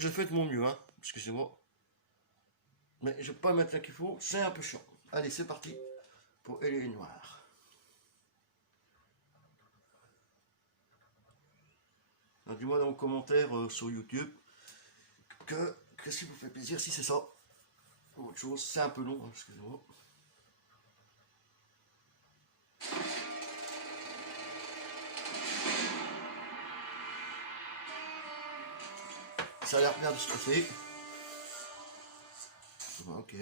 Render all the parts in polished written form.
J'ai fait de mon mieux, hein, excusez-moi. Mais je vais pas mettre là qu'il faut, c'est un peu chiant. Allez, c'est parti pour les noirs. Dis-moi dans les commentaires sur YouTube que si vous fait plaisir, si c'est ça. Autre chose, c'est un peu long, hein, excusez-moi. Ça a l'air bien de se passer. Ok.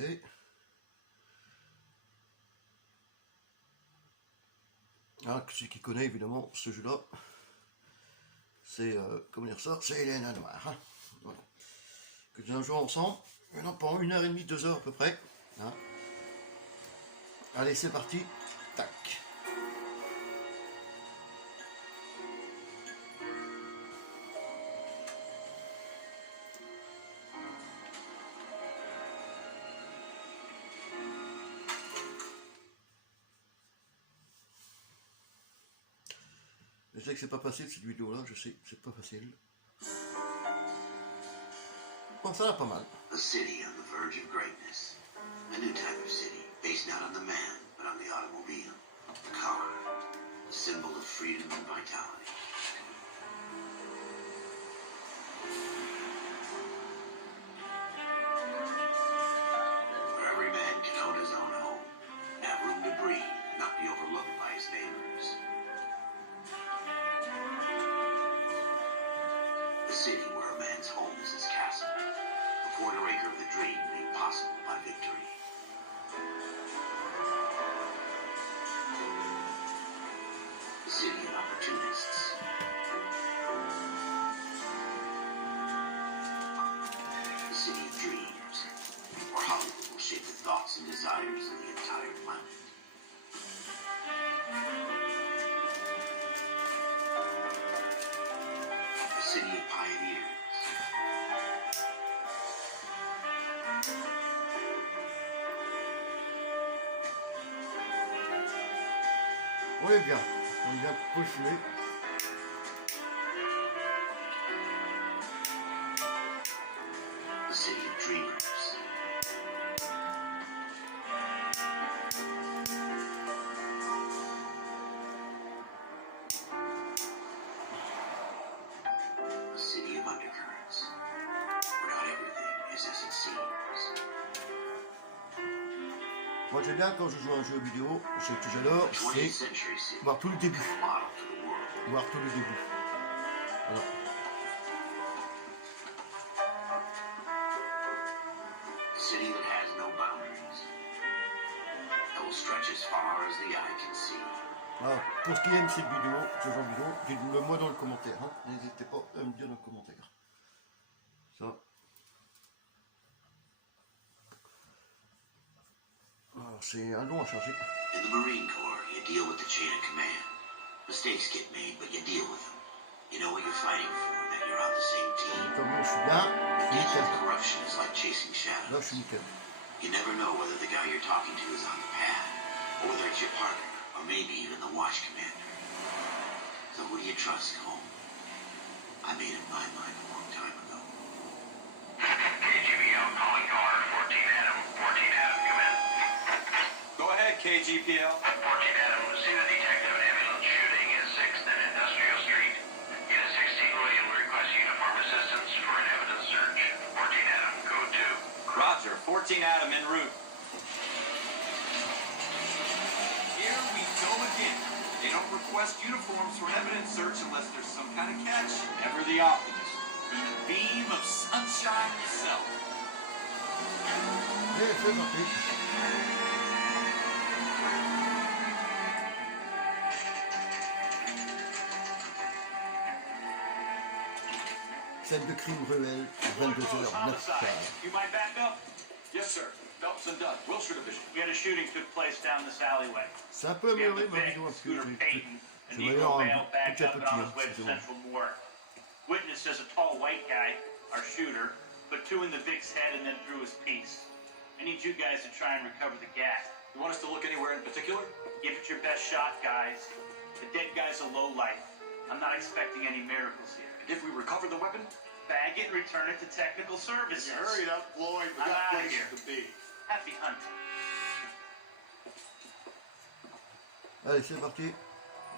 Ah, celui qui connaît évidemment ce jeu-là, c'est comment dire ça, c'est les nains noirs. Hein. Voilà. Que nous allons jouer ensemble, maintenant pendant 1h30, 2 heures à peu près. Hein. Allez, c'est parti. Tac. Je sais que c'est pas facile cette vidéo là, je sais, c'est pas facile. Bon, ça va pas mal. A city on the verge of greatness. A new type of city, based not on the man, but on the automobile. The car, a symbol of freedom and vitality. Where every man can own his own home, and have room to breathe, and not be overlooked by his neighbors. A city where a man's home is his castle, a quarter acre of the dream made possible by victory. A city of opportunists. A city of dreams, where Hollywood will shape the thoughts and desires of the entire planet. A city of pioneers. On est bien postulé. A city of dreamers. A city of undercurrents, where not everything is as it seems. Moi j'aime bien quand je joue à un jeu vidéo, ce que j'adore, c'est voir tout le début. Voir tout le début. Voilà. A city that has no boundaries, that will stretch as far as the eye can see. Alors, pour ce qui aime cette vidéo, ce genre de vidéo, dites-le moi dans le commentaire. Hein. N'hésitez pas à me dire dans le commentaire. Ça. Alors, c'est un long à charger. In the Marine Corps, you deal with the chain of command. Mistakes get made, but you deal with them. You know what you're fighting for, and that you're on the same team. Comme moi, je suis bien. Dealing Nickel. with corruption is like chasing shadows. Là, je suis nickel. You never know whether the guy you're talking to is on the pad, or whether it's your partner, or maybe even the watch commander. So who do you trust, Cole? I made up my mind a long time ago. KGPL calling car 14 Adam. 14 Adam, come in. Go ahead, KGPL. 14 Adam, see the detective and ambulance shooting at 6th and Industrial Street. Unit 16 William requests uniform assistance for an evidence search. 14 Adam, go to. Roger, 14 Adam en route. Here we go again. They don't request uniforms for an evidence search unless there's some kind of catch. Never the optimist. The beam of sunshine itself. Et c'est parti. Scène de crime ruelle, 22h09. You might back up? Yes, sir. Phelps and Dunn, Wilshire Division. We had a shooting took place down this alleyway. C'est un peu We have amélioré the ma Vic, vidéo un peu. Scooter Payton, a C'est Negro meilleur male un backed petit à up and petit. on his way to Excusez-moi. Central Morgue. Witness is a tall white guy, our shooter, put 2 in the Vic's head and then threw his piece. I need you guys to try and recover the gas. You want us to look anywhere in particular? Give it your best shot, guys. The dead guy's a lowlife. I'm not expecting any miracles here. If we recover the weapon, Bag it and return it to technical services. Hurry it up, Floyd. We I'm got outta places here. to be. Happy hunting. Allez, c'est parti.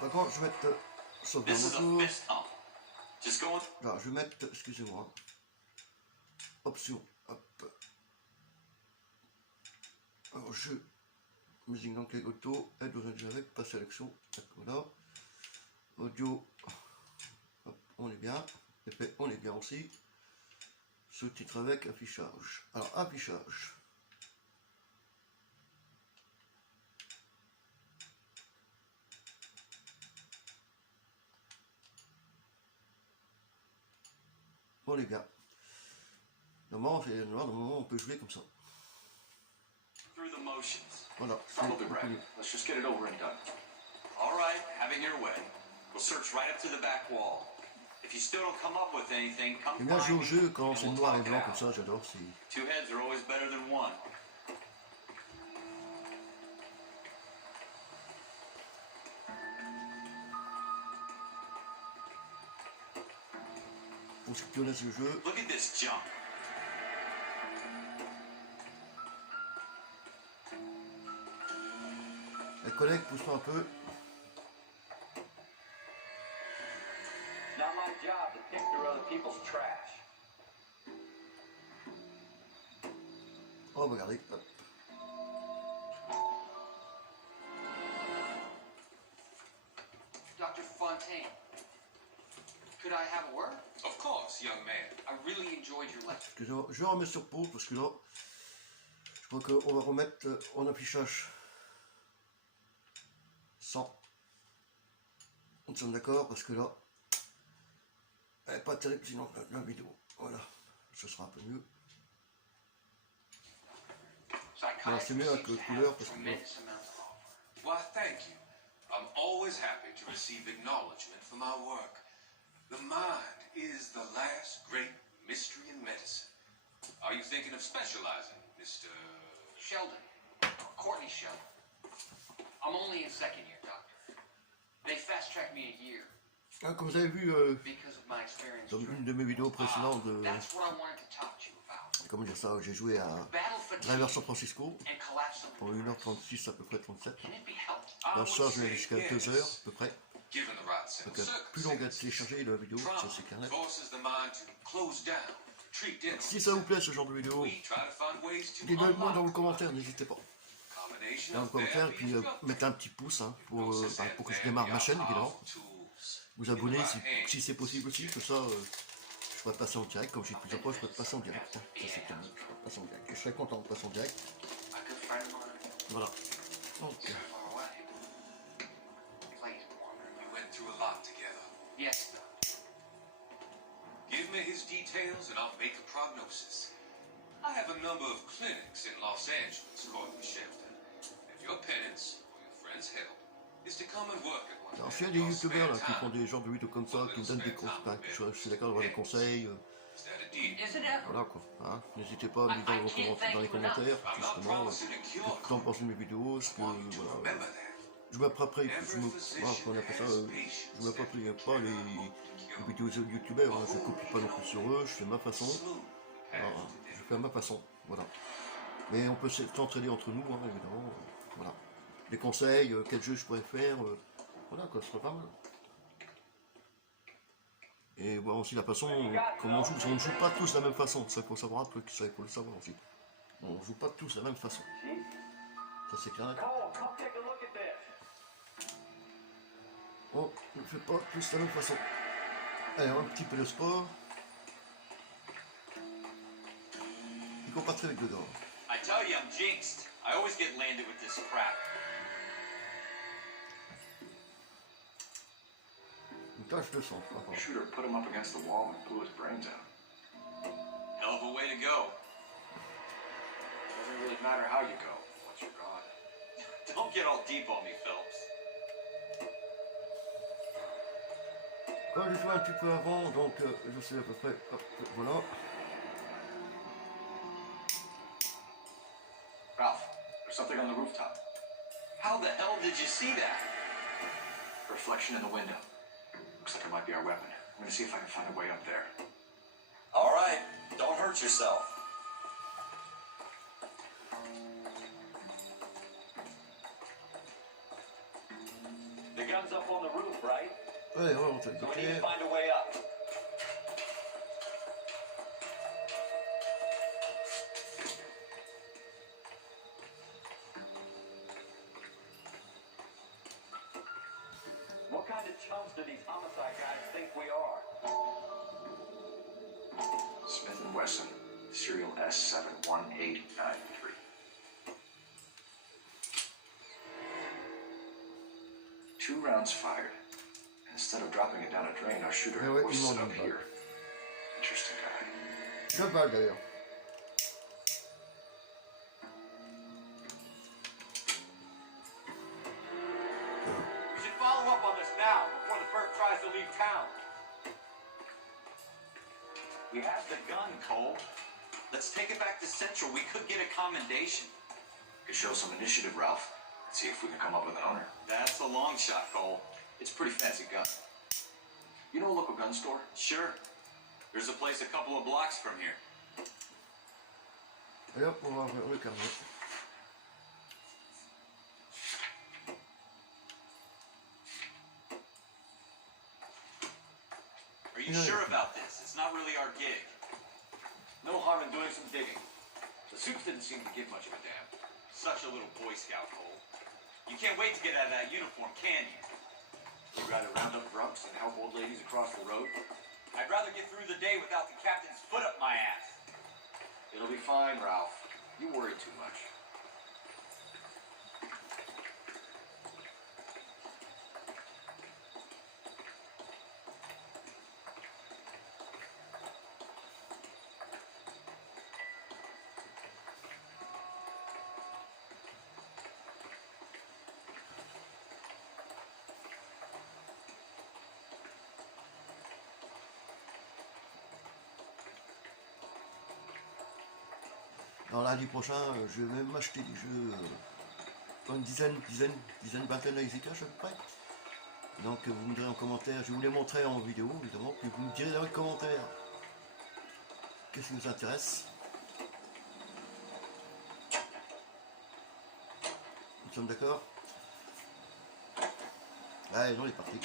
Par contre, je vais mettre sauvegarde This is a en cours. fist hump. Just going. Là, je vais mettre, excusez-moi, option, hop. Alors, jeu, musique d'enquête auto, aide aux individus avec, pas sélection, voilà. Audio, hop, on est bien. Effet, on est bien aussi. Sous-titre avec, affichage. Alors, affichage. Bon les gars, normalement on peut jouer comme ça. Through the motions. Voilà, Probably right. Let's just get it over and done. All right, have it your way. We'll search right up to the back wall. If you still don't come up with anything, come j'aime bien jouer au find jeu me, quand and c'est we'll noir et talk it blanc out. comme ça, j'adore. Two heads are always better than one. Pour ceux qui connaissent le jeu, Look at this junk. les collègues poussent un peu. Not my job to pick through other people's trash. Oh regardez, hop. Dr. Fontaine, could I have a word? Of course, young man. I really enjoyed your lecture. Excusez-moi, je remets sur pause parce que là, je crois qu'on va remettre en affichage 100. On sommes d'accord parce que là, elle n'est pas terrible sinon la vidéo. Voilà, ce sera un peu mieux. Bon, c'est mieux avec la couleur parce que là, Tremendous amount to offer. Why, thank you. I'm always happy to receive acknowledgement for my work. The mind is the last great mystery in medicine. Are you thinking of specializing, Mr. Sheldon, Courtney Sheldon. I'm only in second year, doctor. They fast-tracked me a year ah, comme vous avez vu because of my experience. dans during- une de mes vidéos précédentes de, That's what I wanted to talk to you about. comment dire ça, j'ai joué à Battle fatigue Driver San Francisco and collapse of the pendant nerves. 1h36 à peu près 37. Can it be helped? I Dans would ça, je vais aller say jusqu'à yes, 2 heures à peu près. Given the right set Donc of plus longue à circumstances. télécharger la vidéo, ça Trauma c'est clair net. forces the mind to close down, treat dinner. Si ça vous plaît ce genre de vidéo, We try to find ways to dites-le moi dans vos unlock commentaires, n'hésitez pas. combination Dans vos of commentaires, et puis therapy and mettez un petit pouce hein, pour process que je and démarre ma therapy chaîne are évidemment. powerful tools Vous in the abonner right hands. si c'est possible aussi, comme ça je pourrais passer en direct, comme j'ai dit plusieurs fois, je peux passer en direct. Ça c'est clair, je peux passer en direct. Et je serais content de passer en direct. A good friend of mine, Voilà. Donc, far away, plays Mormon. We went through a lot together. Yes, doctor. Give me his details and I'll make a prognosis. I have a number of clinics in Los Angeles, Courtney Sheldon. And your penance, or your friend's help, is to come and work at one alors of s'il y a them des in your youtubeurs là, spare qui font time. des genres de vidéos comme ça, qui me donnent des conseils, je suis d'accord d'avoir des conseils, Is that a deal? Is it ever? voilà quoi. Hein. N'hésitez pas à me dire dans les commentaires, I'm not justement, promising a ce cure. que vous en pensez de mes vidéos, ce I que want you to voilà. remember that. Je me après, Every voilà, physician on appelle ça, has je patience me m'approprie pas les vidéos de youtubeurs, hein. Je copie pas non plus sur eux, je fais ma façon, Smooth voilà, path to je death. fais à ma façon, voilà. Mais on peut s'entraider entre nous, hein, évidemment, voilà. Des conseils, quel jeu je pourrais faire, voilà quoi, ce serait pas mal. Et voir aussi la façon comment on joue, parce qu'on ne joue pas tous de la même façon, ça il faut savoir un truc, ça il faut le savoir aussi. On ne joue pas tous de la même façon. Ça c'est clair. On ne fait pas tous de la même façon. Allez, un petit peu de sport. Il court pas très vite dedans. I tell you, I'm jinxed. I always get landed with this crap. Une tache de sang, par contre. Shooter put him up against the wall and blew his brains out. Hell of a way to go. Doesn't really matter how you go once you're gone. Don't get all deep on me, Phelps. Quand j'ai fait un petit peu avant, donc je sais à peu près, hop, voilà. Ralph, there's something on the rooftop. How the hell did you see that? Reflection in the window. Looks like it might be our weapon. I'm gonna see if I can find a way up there. right. Don't hurt yourself. The gun's up on the roof, right? Allez, on va monter le So we need côté. to find a way up. What kind of chumps do these homicide guys think we are? Smith & Wesson, serial S71893. Two rounds fired. Instead of dropping it down a drain, our shooter Ouais, hoisted ils it m'ont up dit. here. Interesting guy. Deux balles d'ailleurs. We should follow up on this now, before the Burke tries to leave town. We have the gun, Cole. Let's take it back to Central. We could get a commendation. Could show some initiative, Ralph. See if we can come up with an owner. That's a long shot, Cole. It's a pretty fancy gun. You know a local gun store? Sure. There's a place a couple of blocks from here. Et hop, on va ouvrir le carnet. Are you sure about this? It's not really our gig. No harm in doing some digging. The suits didn't seem to give much of a damn. Such a little Boy Scout, Cole. You can't wait to get out of that uniform, can you? You'd rather round up drunks and help old ladies across the road? I'd rather get through the day without the captain's foot up my ass. It'll be fine, Ralph. You worry too much. Alors lundi prochain, je vais même acheter des jeux, une dizaine, vingtaine d'exécutions à peu près. Donc vous me direz en commentaire, je vais vous les montrer en vidéo évidemment, puis vous me direz dans les commentaires qu'est-ce qui vous intéresse. Nous sommes d'accord? Allez, on est parti.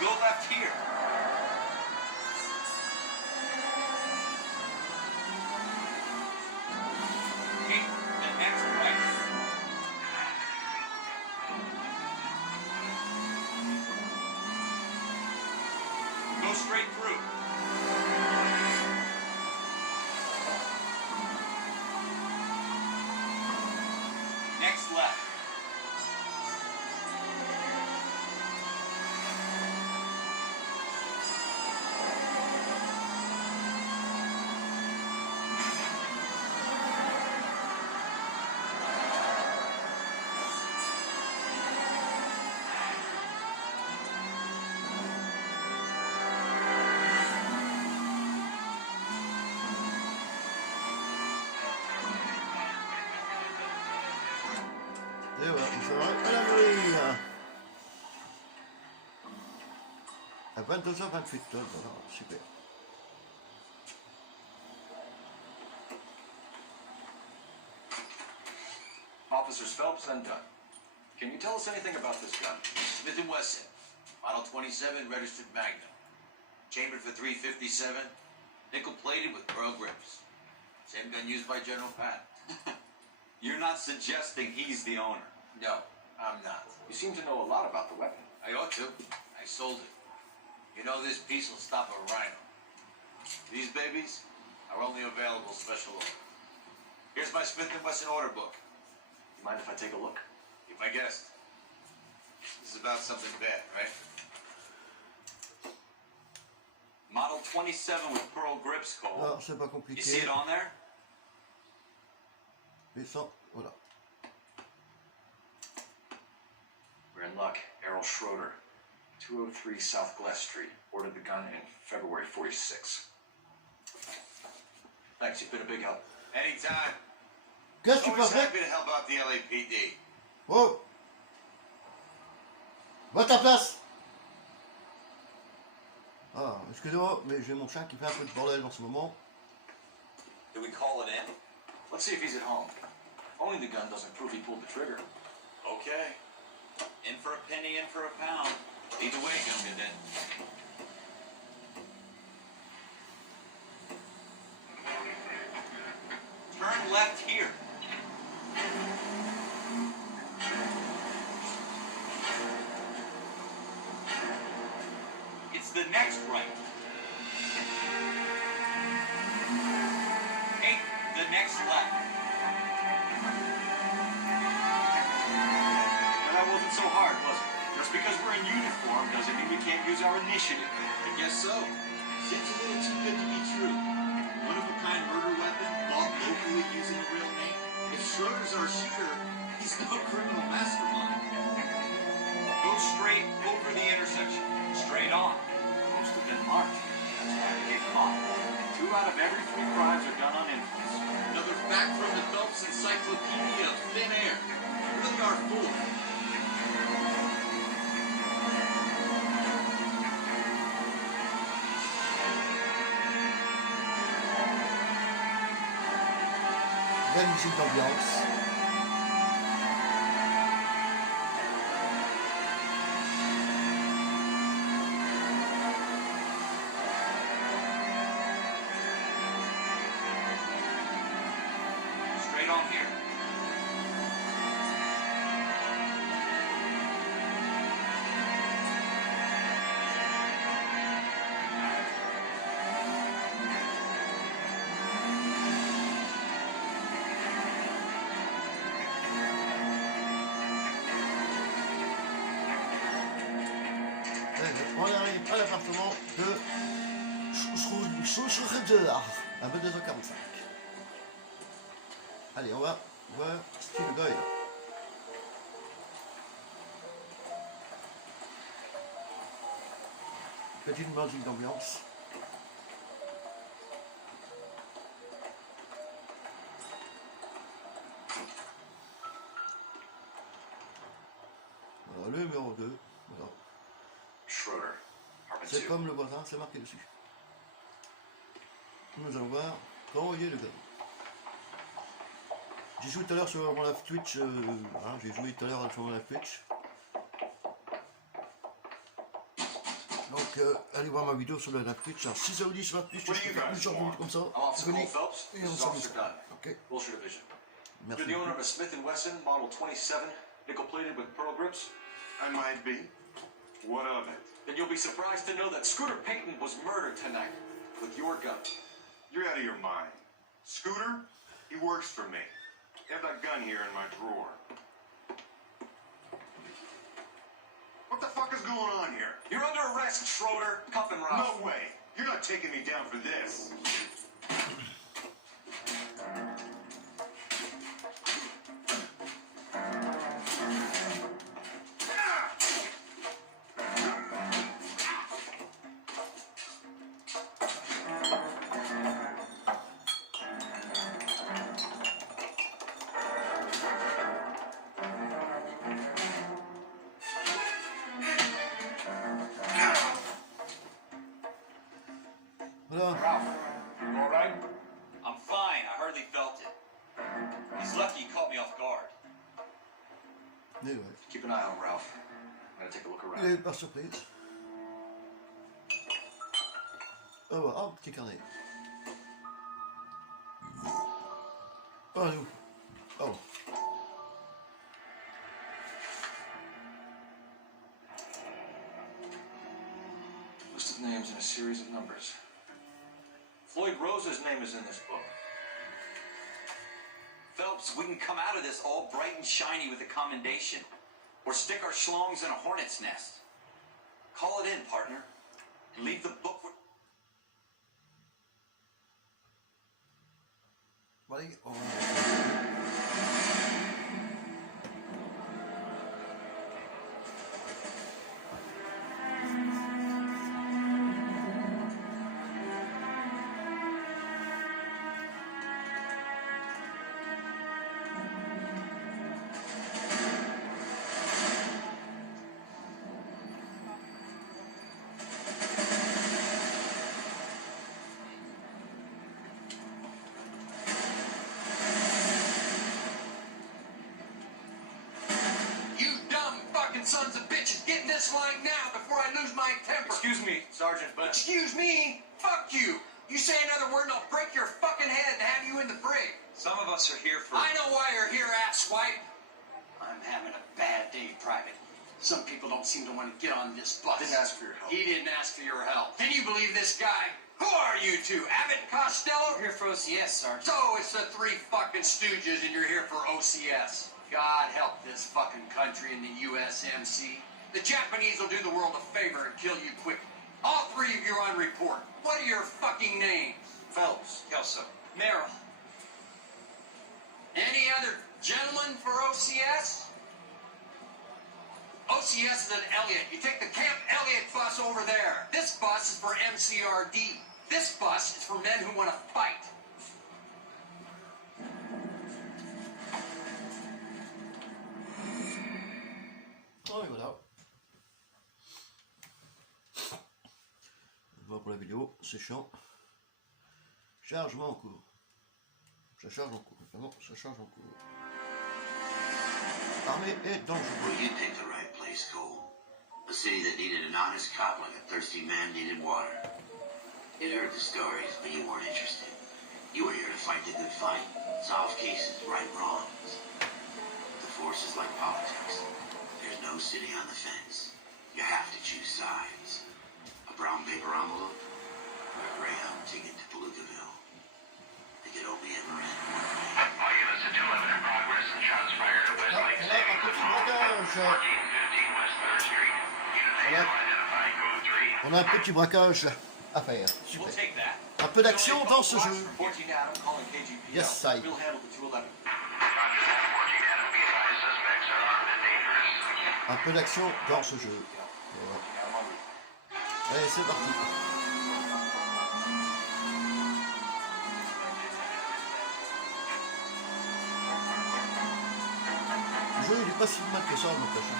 Go left here. Okay, then next right. Go straight through. Next left. Et voilà, ça va à la nuit. À 22h28, voilà, super. Officers Phelps and Dunn. Can you tell us anything about this gun? Smith & Wesson, Model 27, registered Magnum. Chambered for .357, nickel-plated with pearl grips. Same gun used by General Pat. You're not suggesting he's the owner. No, I'm not. You seem to know a lot about the weapon. I ought to. I sold it. You know this piece will stop a rhino. These babies are only available special order. Here's my Smith & Wesson order book. You mind if I take a look? Be my guest. This is about something bad, right? Model 27 with pearl grips, Cole. Alors, c'est pas You compliqué. see it on there? Mais ça, voilà. We're in luck. Errol Schroeder, 203 South Glass Street. Ordered the gun in February 46. Thanks, you've been a big help. Anytime. Qu'est-ce que tu Always fais? happy to help out the LAPD. Oh! Va à ta place! Ah, excusez-moi, mais j'ai mon chat qui fait un peu de bordel en ce moment. Do we call it in? Let's see if he's at home. Owning the gun doesn't prove he pulled the trigger. Okay. In for a penny, in for a pound. Either way, Gunga then. Turn left here. It's the next right. Hey, the next left. Well, that wasn't so hard, was it? Just because we're in uniform doesn't mean we can't use our initiative. I guess so. Seems a little too good to be true. One-of-a-kind murder weapon, bought locally using a real name. If Schroeder's our shooter, he's no criminal mastermind. Go straight over the intersection. Straight on. Most have been marked. That's why they get caught. 2 out of every 3 crimes are done on impulse. Another fact from the Phelps Encyclopedia of Thin Air. Really are full. Belle musique d'ambiance. Straight on here. On arrive à l'appartement de Schroeder à 22h45. Allez, on va voir si le gars est là. Petite musique d'ambiance. Alors, le numéro 2. Voilà. Schroeder, apartment C'est 2. comme le voisin, c'est marqué dessus. Nous allons voir comment il est le gars. J'ai joué tout à l'heure sur mon live Twitch. J'ai joué tout à l'heure sur mon live Twitch. Donc, allez voir ma vidéo sur le live Twitch. Alors, 6h10 sur la Twitch, je fais plusieurs vidéos comme ça. I'm Officer Venez, Cole Phelps. et This on is s'amuse. Officer Dunn. Ok, Wilshire Division. merci. You're the owner of a Smith & Wesson Model 27, nickel-plated with pearl grips? I might be. What of it? Then you'll be surprised to know that Scooter Payton was murdered tonight with your gun. You're out of your mind. Scooter? He works for me. I have that gun here in my drawer. What the fuck is going on here? You're under arrest, Schroeder. Cuff and Ralph. No way. You're not taking me down for this. Voilà. Ralph, you all right? I'm fine. I hardly felt it. He's lucky he caught me off guard. Mais ouais. Keep an eye on Ralph. I'm gonna take a look Il around. est par surprise. Oh, voilà. Oh, petit carnet. Oh, nous. Oh. List of names and a series of numbers. Floyd Rose's name is in this book. Phelps, we can come out of this all bright and shiny with a commendation. Or stick our schlongs in a hornet's nest. Call it in, partner. And leave the book with... Allez, on... Sons of bitches, get in this line now before I lose my temper. Excuse me, Sergeant, but... Excuse me? Fuck you. You say another word and I'll break your fucking head and have you in the brig. Some of us are here for... I know why you're here, asswipe. I'm having a bad day, Private. Some people don't seem to want to get on this bus. Didn't ask for your help. He didn't ask for your help. Can you believe this guy? Who are you two? Abbott and Costello? We're here for OCS, Sergeant. So it's the three fucking stooges and you're here for OCS. God help this fucking country and the USMC. The Japanese will do the world a favor and kill you quick. All three of you are on report. What are your fucking names? Phelps, Kelso, Merrill. Any other gentlemen for OCS? OCS is at Elliott. You take the Camp Elliott bus over there. This bus is for MCRD. This bus is for men who want to fight. Oh, et voilà. On va pour la vidéo, c'est chiant. Chargement en cours. Ça charge en cours. Vraiment, ça charge en cours. Armée est dangereuse. Well, you picked the right place, Cole. A city that needed an honest cop like a thirsty man needed water. You'd heard the stories, but you weren't interested. You were here to fight the good fight, solve cases, right wrongs. The force is like politics. There's no city on the fence. You have to choose sides. A brown paper envelope or a Greyhound ticket to Palookaville. They could only ever end one way. All units at 211 in progress and shots fired at West Lake Savings and Mall. 1415 West 3rd Street. Unit A identified code 3. On a un petit braquage à faire. We'll Super. take that. Un peu d'action dans ce jeu. 14 Adam calling KGP. Yes, I. We'll handle the 211. Roger that. 14 Adam. Be advised, suspects are armed and dangerous. Un peu d'action dans ce jeu. Voilà. Allez, c'est parti. Le jeu il est pas si mal que ça en n'empêche.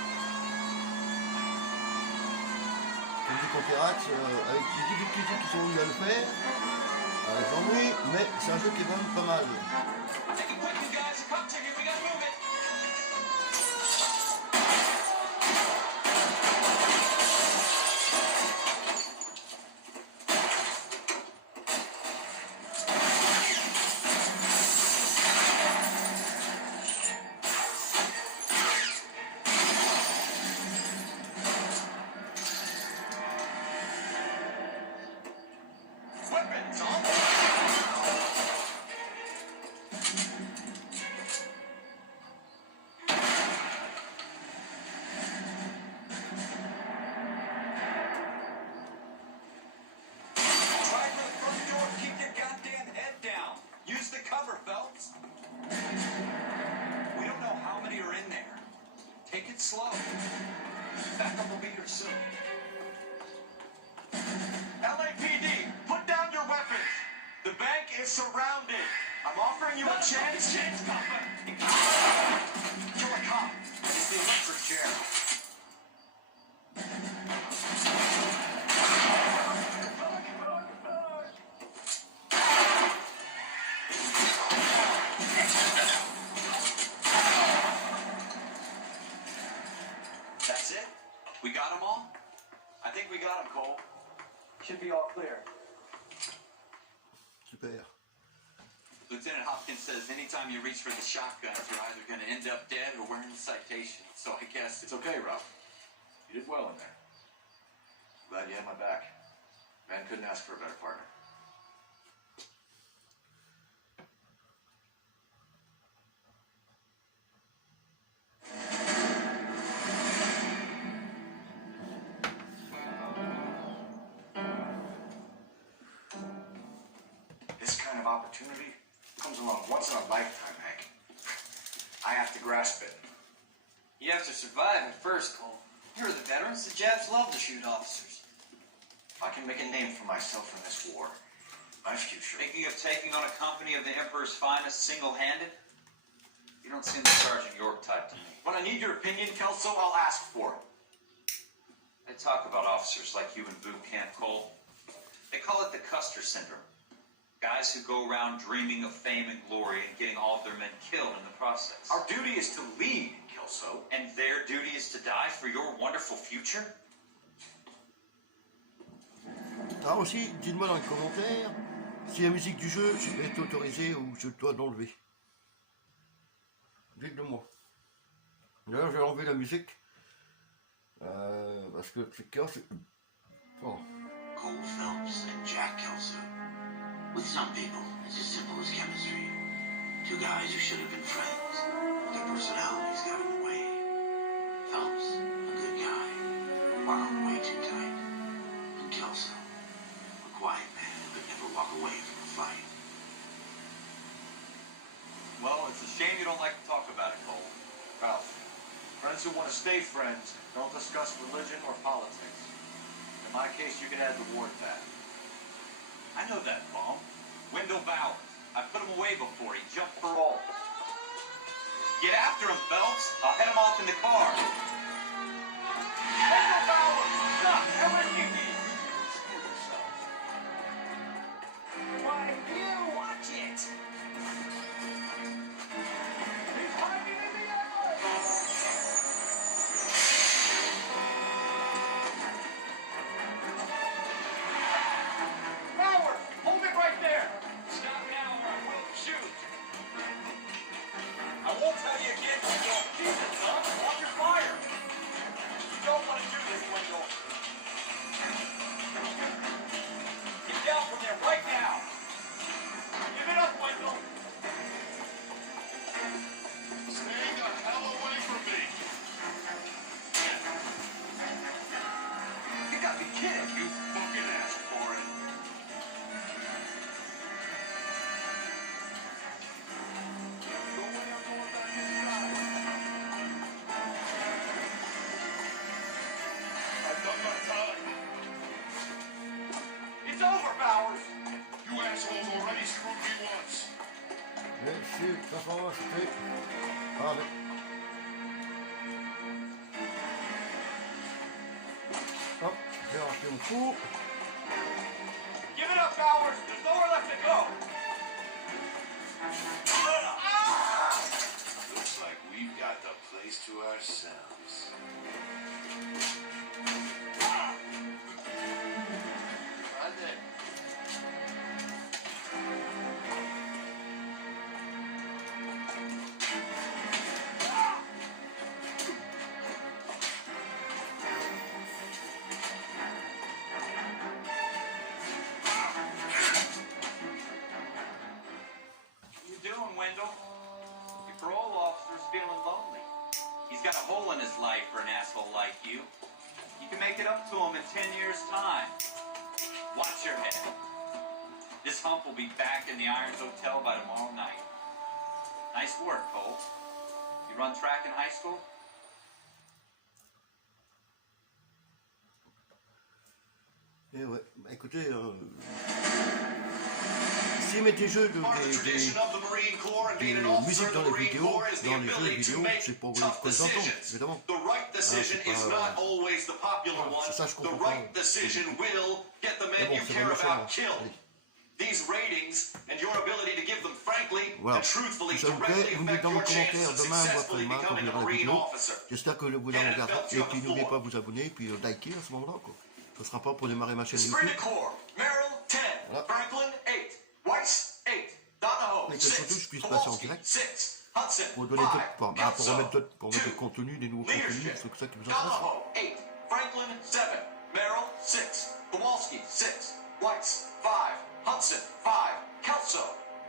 Comme dit Conquerax, avec les difficultés qui sont venues à le faire, les ennuis, mais c'est un jeu qui est vraiment pas mal. Take it quick, you guys. A cop ticket. We gotta move it. Weapons on. Try for the front door. Keep your goddamn head down. Use the cover, Phelps. We don't know how many are in there. Take it slow. Backup will be here soon. LAPD, put down your weapons. The bank is surrounded. I'm offering you a chance. Copper. Kill a cop. It's the electric chair. That's it? We got them all? I think we got him, Cole. Should be all clear. Super. Lieutenant Hopkins says anytime you reach for the shotguns, you're either going to end up dead or wearing a citation. So I guess It's okay, Ralph. You did well in there. Glad you had my back. Man couldn't ask for a better partner. This kind of opportunity comes along once in a lifetime, Hank. I have to grasp it. You have to survive at first, Cole. You're the veterans. The Japs love to shoot officers. If I can make a name for myself in this war, my future. Thinking of taking on a company of the Emperor's finest single-handed? You don't seem the Sergeant York type to me. When I need your opinion, Kelso, I'll ask for it. They talk about officers like you in boot camp, Cole. They call it the Custer syndrome. Guys who go around dreaming of fame and glory and getting all of their men killed in the process. Our duty is to lead, Kelso. And their duty is to die for your wonderful future? Ah aussi, dites-moi dans les commentaires si la musique du jeu est autorisée ou je dois l'enlever. Dites-le moi. D'ailleurs, je vais enlever la musique parce que c'est chaos. Oh. Cole Phelps and Jack Kelso. With some people, it's as simple as chemistry. Two guys who should have been friends. Their personalities got in the way. Phelps, a good guy, wound way too tight. And Kelso, a quiet man who could never walk away from a fight. Well, it's a shame you don't like to talk about it, Cole. Ralph, friends who want to stay friends don't discuss religion or politics. In my case, you can add the war to that. I know that bum. Wendell Bowers. I put him away before. He jumped for all. Get after him, Phelps. I'll head him off in the car. Wendell Bowers! Stop! LSPD! Why, you watch it! He's hiding in the alley! Bowers! Hold it right there! Stop now or I will shoot. I won't tell you again, Wendell. Jesus, son. Watch your fire. You don't want to do this, Wendell. Get down from there right now. Give it up, Wendell. Stay the hell away from me. You gotta be kidding! You fucking asked for it. Go away, I'm going back inside. I've done my time. It's over, Bowers! You assholes already screwed me once. Mais si, ça va, c'était. Ah, mais. Hop, j'ai racheté mon coup. Give it up, Bowers! There's nowhere left to go! Looks like we've got the place to ourselves. Right there. What you doing, Wendell? Your parole officer's feeling lonely. He's got a hole in his life for an asshole like you. You can make it up to him in 10 years' time. Watch your head. This hump will be back in the Irons Hotel by tomorrow night. Nice work, Cole. You run track in high school? Et ouais, bah, écoutez, s'ils mettent des jeux de. Des musiques dans les vidéos, c'est pour les entendre, évidemment. The right decision is not always the popular one. C'est ça, je The comprends right pas. decision will get the men Mais bon, you c'est care vraiment ça, about killed. allez. These ratings and your ability to give them frankly Voilà. and truthfully Si ça vous plaît, directly vous me dites affect dans your vos chances commentaires of demain ou successfully après-demain quand vous becoming a verrez la Marine vidéo. officer. J'espère que vous allez regarder. Et puis n'oubliez pas de vous abonner et puis liker à ce moment-là, quoi. Ce sera pas pour démarrer ma chaîne YouTube. Sprint Corps, Merrill 10, Voilà. Franklin 8, Weiss 8, Donahoe Mais que surtout, 6, je puisse passer en Kowalski direct 6, Hudson pour donner 5, d'autres, pour remettre des contenus, des nouveaux contenus, Leadership, c'est ça qui vous intéresse. Donahoe 8, Franklin 7, Merrill 6, Kowalski 6, Weiss 5, Hudson 5, Kelso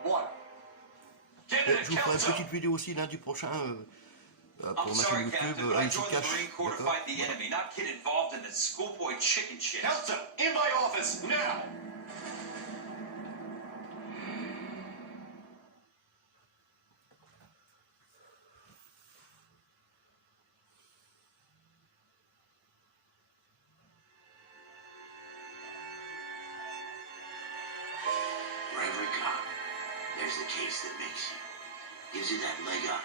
1. Et je vous ferai une petite vidéo aussi lundi prochain pour I'm ma sorry, chaîne Captain, YouTube, but I Icy joined the Cash. Marine Corps to D'accord. fight the enemy, not get involved in this schoolboy chicken shit. Kelso, in my office now. cop. There's the case that makes you. Gives you that leg up.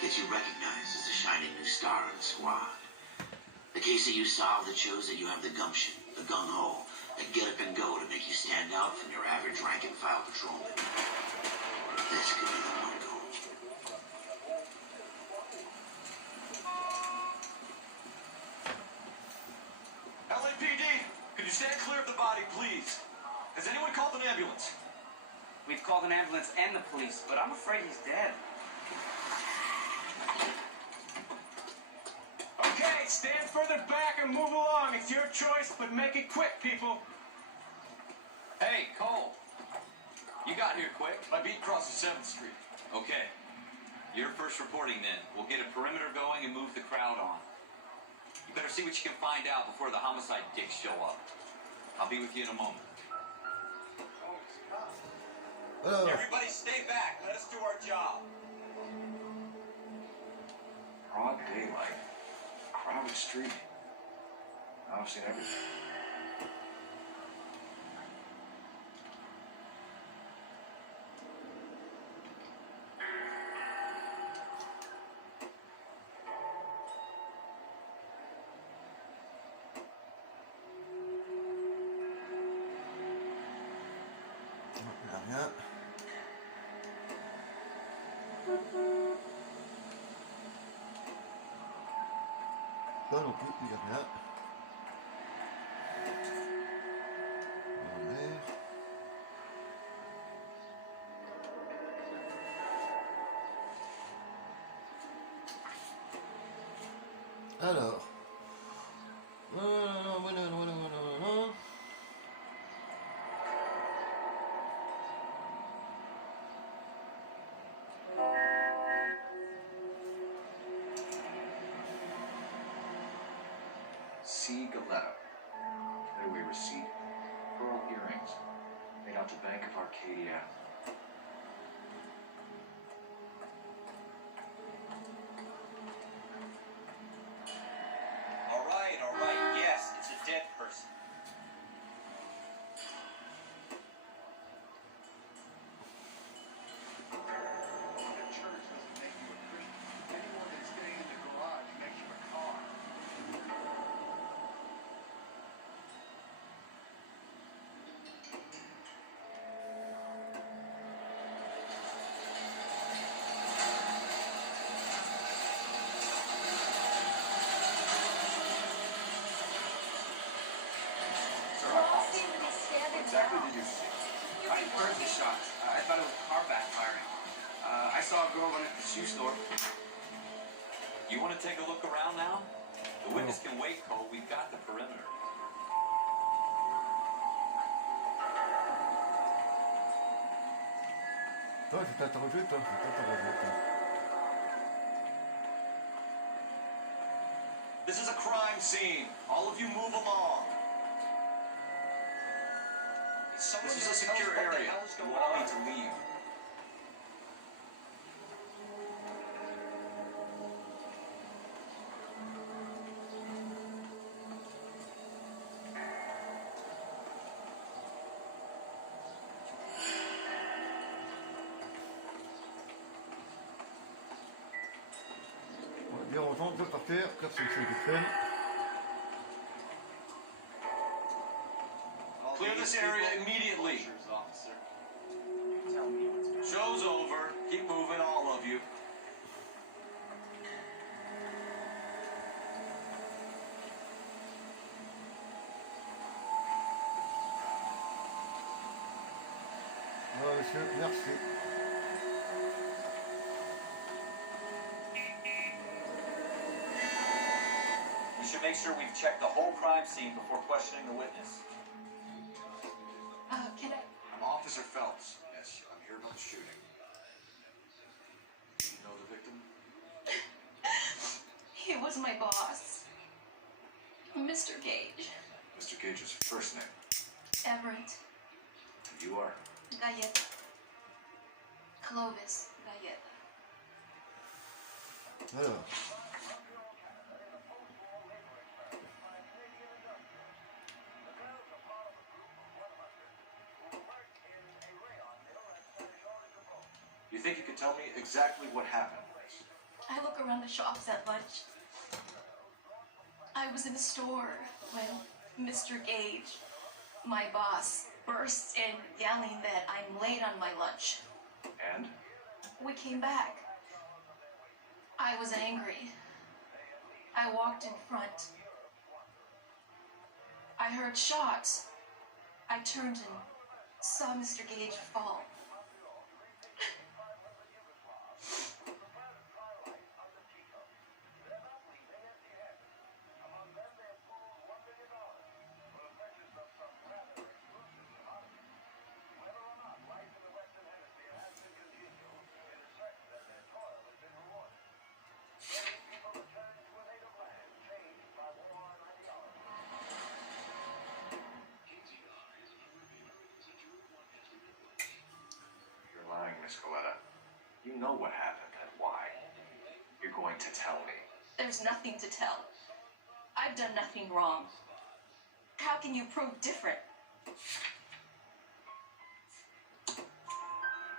Gets you recognized as the shining new star in the squad. The case that you solve that shows that you have the gumption, the gung-ho, the get up and go to make you stand out from your average rank-and-file patrolman. This could be the one goal. LAPD, could you stand clear of the body, please? Has anyone called an ambulance? We've called an ambulance and the police, but I'm afraid he's dead. Okay, stand further back and move along. It's your choice, but make it quick, people. Hey, Cole. You got here quick. My beat crosses 7th Street. Okay. You're first reporting then. We'll get a perimeter going and move the crowd on. You better see what you can find out before the homicide dicks show up. I'll be with you in a moment. Alors, Everybody stay back. Let us do our job. Broad daylight. Crowded street. I've seen everything. il n'y a rien. Là non plus, il n'y a rien. En l'air. Alors. Voilà. C. Galetta. Layaway receipt. Pearl earrings. Made out to Bank of Arcadia. All right. Yes, it's a dead person. The church doesn't make you a Christian. Anyone that's staying in the garage makes you a car. Exactly did you see? I heard the shots. I thought it was a car backfiring. I saw a girl run at the shoe store. You want to take a look around now? The witness can wait, Cole. We've got the perimeter. Toi, je t'interroger, toi. This is a crime scene. All of you move along. This is a secure area. You all need to leave. On va bien entendre, deux par terre, 4 5 6 qui traînent. Clear this area immediately. Show's over. Keep moving, all of you. Voilà, monsieur, merci. We should make sure we've checked the whole crime scene before questioning the witness. Can I? I'm Officer Phelps. Yes, I'm here about the shooting. You know the victim? He was my boss, Mr. Gage. Mr. Gage's first name. Everett. And you are? Galleta. Clovis Galleta. Alors. You think you could tell me exactly what happened? I look around the shops at lunch. I was in the store when Mr. Gage, my boss, bursts in yelling that I'm late on my lunch. And? We came back. I was angry. I walked in front. I heard shots. I turned and saw Mr. Gage fall. Miss Coletta. You know what happened and why. You're going to tell me. There's nothing to tell. I've done nothing wrong. How can you prove different?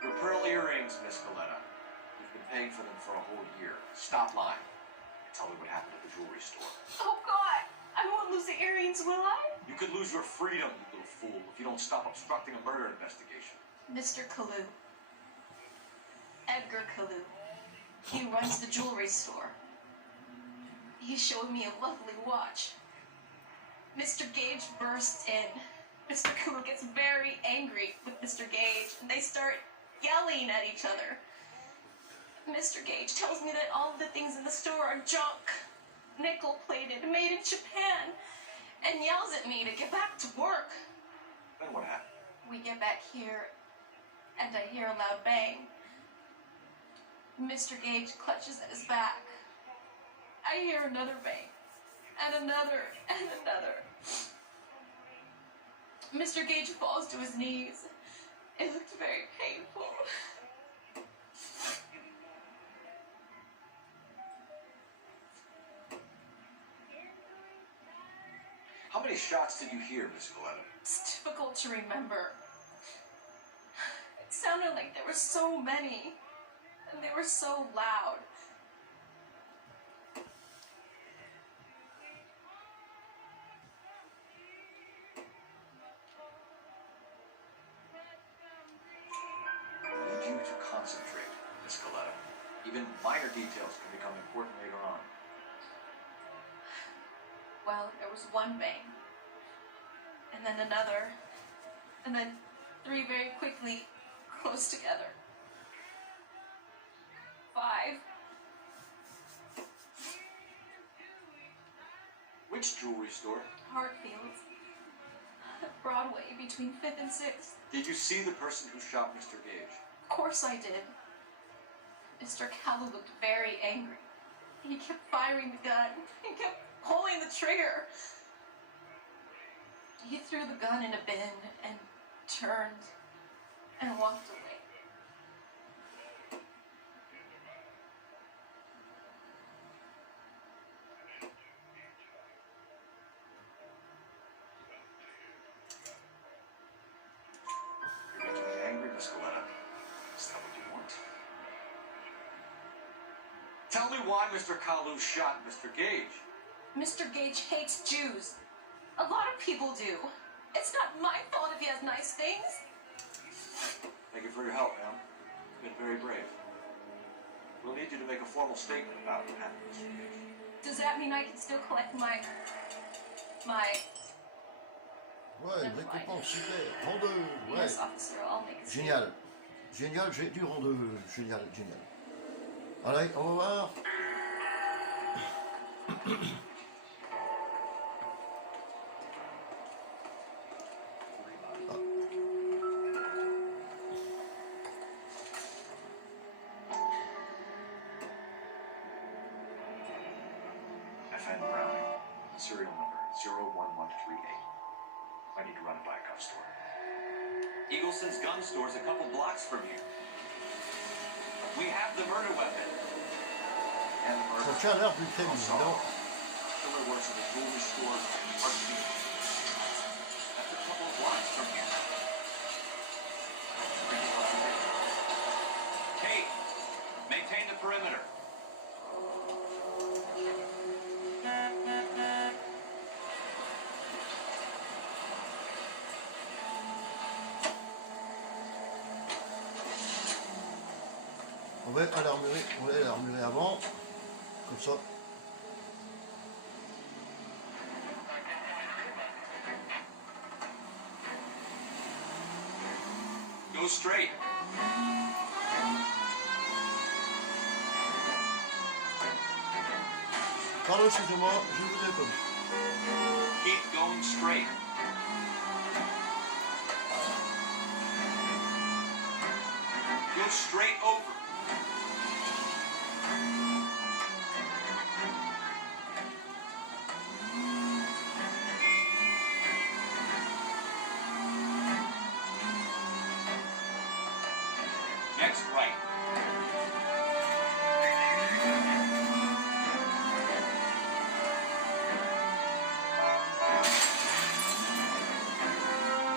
Your pearl earrings, Miss Coletta. You've been paying for them for a whole year. Stop lying. And tell me what happened at the jewelry store. Oh, God! I won't lose the earrings, will I? You could lose your freedom, you little fool, if you don't stop obstructing a murder investigation. Mr. Kalu. Edgar Kalu. He runs the jewelry store. He showed me a lovely watch. Mr. Gage bursts in. Mr. Kalu gets very angry with Mr. Gage, and they start yelling at each other. Mr. Gage tells me that all of the things in the store are junk, nickel-plated, made in Japan, and yells at me to get back to work. Then what happened? We get back here, and I hear a loud bang. Mr. Gage clutches at his back. I hear another bang, and another, and another. Mr. Gage falls to his knees. It looked very painful. How many shots did you hear, Miss Coletta? It's difficult to remember. It sounded like there were so many, and they were so loud. I need you to concentrate, Miss Coletta. Even minor details can become important later on. Well, there was one bang, and then another, and then three very quickly, close together. 5. Which jewelry store? Hartfield's. Broadway, between 5th and 6th. Did you see the person who shot Mr. Gage? Of course I did. Mr. Kalu looked very angry. He kept firing the gun. He kept pulling the trigger. He threw the gun in a bin and turned and walked away. You're making me angry, Miss Coletta. Is that what you want? Tell me why Mr. Kalu shot Mr. Gage. Mr. Gage hates Jews. A lot of people do. It's not my fault if he has nice things. Thank you for your help, ma'am. You've been very brave. We'll need you to make a formal statement about what happened, Mr. Gage. Does that mean I can still collect my... Ouais, récompense, super. Rang 2, ouais. Yes, officer, I'll make a Génial. Génial, j'ai du rang 2. Génial, génial. Allez, au revoir. FN Browning, serial number 01138. I need to run it by a gun store. Eagleson's gun store's a couple blocks from here. We have the murder weapon. And the murder. Ça tient l'air du crime, non? Killer works at a jewelry store in Hartford. That's a couple of blocks from here. Hey, On va à l'armurerie, on va aller à l'armurerie avant, comme ça. Go straight. Pardon, excusez-moi, je vous ai pas vu. Keep going straight. Go straight over. Next right.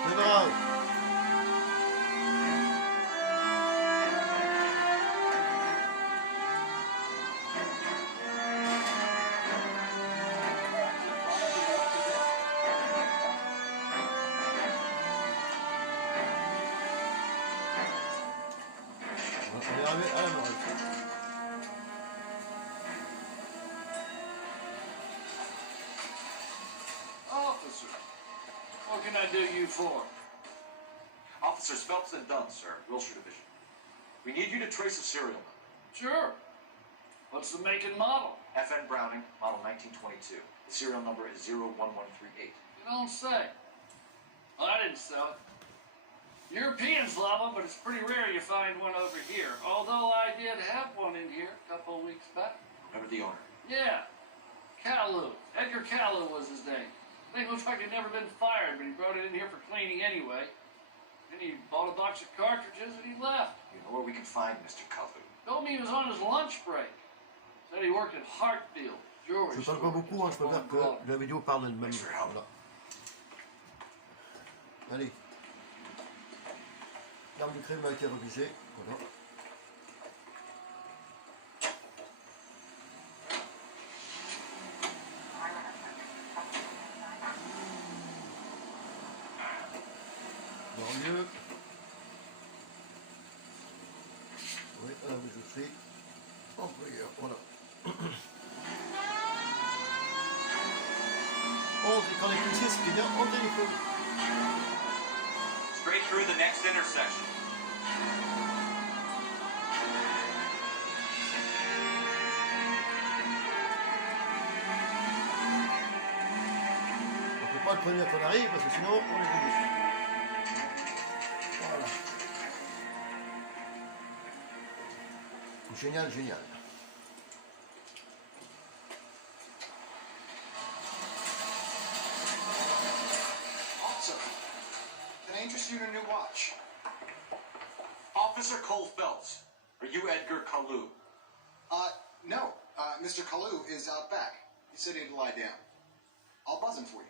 C'est grave. On est arrivé à l'armurerie. Officer, what can I do you for? Officers Phelps and Dunn, sir, Wilshire Division. We need you to trace a serial number. Sure. What's the make and model? FN Browning, model 1922. The serial number is 01138. You don't say. Well, I didn't sell it. Europeans love them, but it's pretty rare you find one over here. Although I did have one in here a couple of weeks back. Remember the owner? Yeah. Caillou. Edgar Caillou was his name. Thing looks like he'd never been fired, but he brought it in here for cleaning anyway. Then he bought a box of cartridges and he left. You know where we can find Mr. Caillou? Told me he was on his lunch break. Said he worked at Hartfield, jewelry Je parle pas beaucoup, hein, je préfère que la vidéo parle d'elle-même. Thanks for your help. Voilà. Allez. L'arme de crème a été révisée. Voilà. Mieux. Oui, je suis employeur. Voilà. Oh, quand les policiers se bien au téléphone. Straight through the next intersection. On ne peut pas le prévenir qu'on arrive parce que sinon on est venu. Voilà. Génial, génial. Also, can I interest you in a new watch? Officer Cole Phelps, are you Edgar Caillou? No. Mr. Caillou is out back. He said he'd lie down. I'll buzz him for you.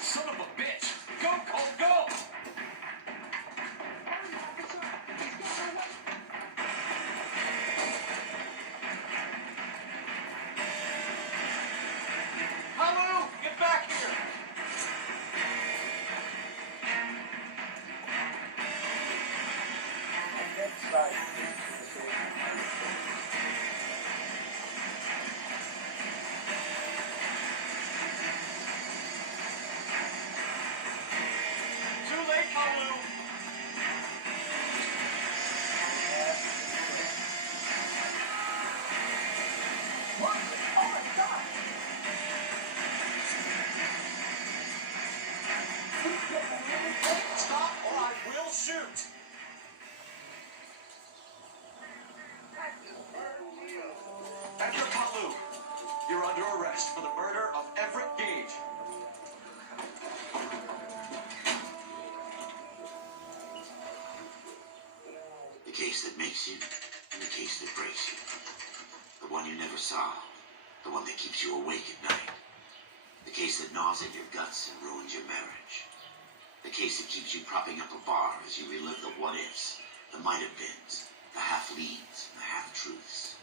Son of a bitch! Go, Cole, go! Caillou, get back here! Too late, Caillou! What? Oh my God! Stop or I will shoot! Edgar Caillou, you're under arrest for the murder of Everett Gage. The case that makes you and the case that breaks you. The one you never saw. The one that keeps you awake at night. The case that gnaws at your guts and ruins your marriage. The case that keeps you propping up a bar as you relive the what-ifs, the might-have-beens, the half-leads, and the half-truths.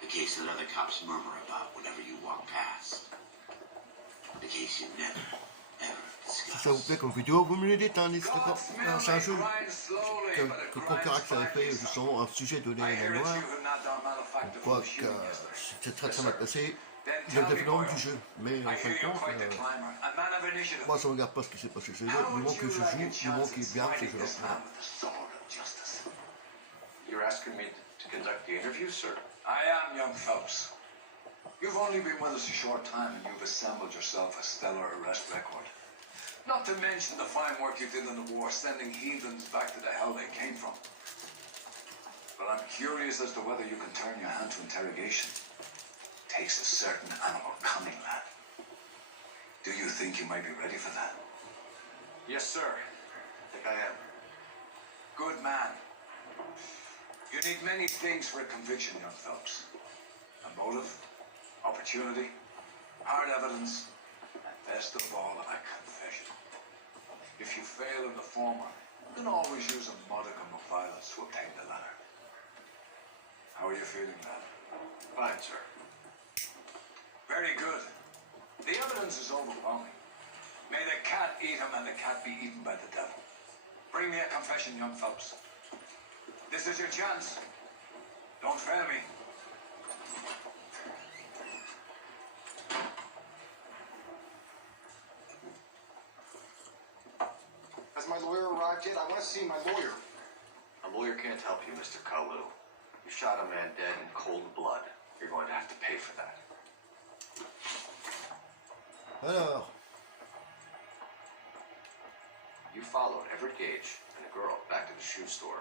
The case that other cops murmur about whenever you walk past. The case you never, ever discuss. ça vous plaît comme vidéo, vous me le dites, hein, n'hésitez pas. Alors, c'est un jeu que Concarax avait fait justement un sujet de la noire. On voit que c'était très très mal passé. Il y a le développement du jeu, mais en fin de compte, moi je ne regarde pas ce qui s'est passé chez eux, du moment que je joue, du moment qu'ils gardent ces jeux-là. Voilà. You're asking me to conduct the interview, sir? I am, young Phelps. You've only been with us a short time and you've assembled yourself a stellar arrest record. Not to mention the fine work you did in the war, sending heathens back to the hell they came from. But I'm curious as to whether you can turn your hand to interrogation. Takes a certain animal cunning, lad. Do you think you might be ready for that? Yes, sir. I think I am. Good man. You need many things for a conviction, young Phelps. A motive, opportunity, hard evidence, and best of all, a confession. If you fail in the former, you can always use a modicum of violence to obtain the latter. How are you feeling, lad? Fine, sir. Very good. The evidence is overwhelming. May the cat eat him and the cat be eaten by the devil. Bring me a confession, young Phelps. This is your chance. Don't fail me. Has my lawyer arrived yet? I want to see my lawyer. A lawyer can't help you, Mr. Kalu. You shot a man dead in cold blood. You're going to have to pay for that. Alors, You followed Everett Gage and a girl back to the shoe store.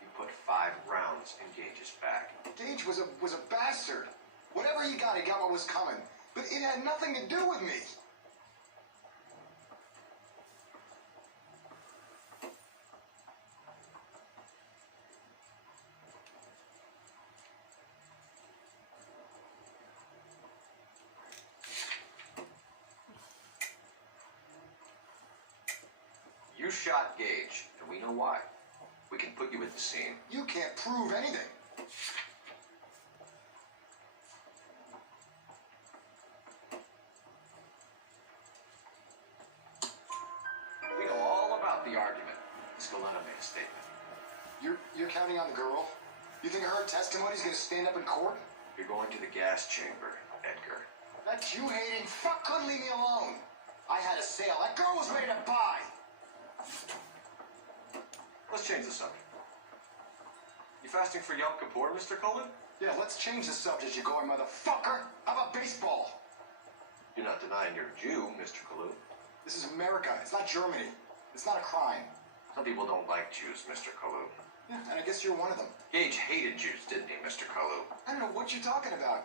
You put 5 rounds in Gage's back. Gage was a bastard. Whatever he got what was coming. But it had nothing to do with me. You shot Gage, and we know why. We can put you at the scene. You can't prove anything. We know all about the argument. Scaletta made a statement. You're counting on the girl? You think her testimony's gonna stand up in court? You're going to the gas chamber, Edgar. That Q-hating fuck couldn't leave me alone. I had a sale. That girl was ready to buy. Let's change the subject. You fasting for Yom Kippur, Mr. Cullen? Yeah, let's change the subject, you going motherfucker. How about baseball? You're not denying you're a Jew, Mr. Kalu. This is America. It's not Germany. It's not a crime. Some people don't like Jews, Mr. Kalu. Yeah, and I guess you're one of them. Gage hated Jews, didn't he, Mr. Kalu? I don't know what you're talking about.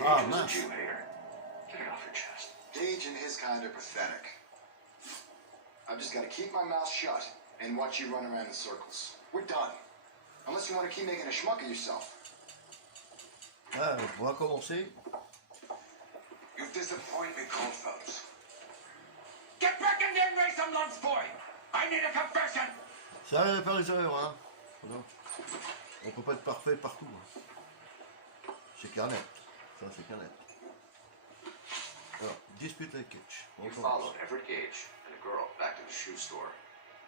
Gage was a Jew hater. Get it off your chest. Gage and his kind are pathetic. I've just got to keep my mouth shut and watch you run around in circles. We're done. Unless you want to keep making a schmuck of yourself. ah, on va commencer. You disappoint me, Cold Phelps. Get back in there and raise some lunch, boy! I need a confession! Ça arrive à faire les erreurs, hein. Voilà. On peut pas être parfait partout. Hein. C'est clair net. Ça, c'est clair net. Alors, dispute avec Gage. You followed Everett Gage and a girl back to the shoe store.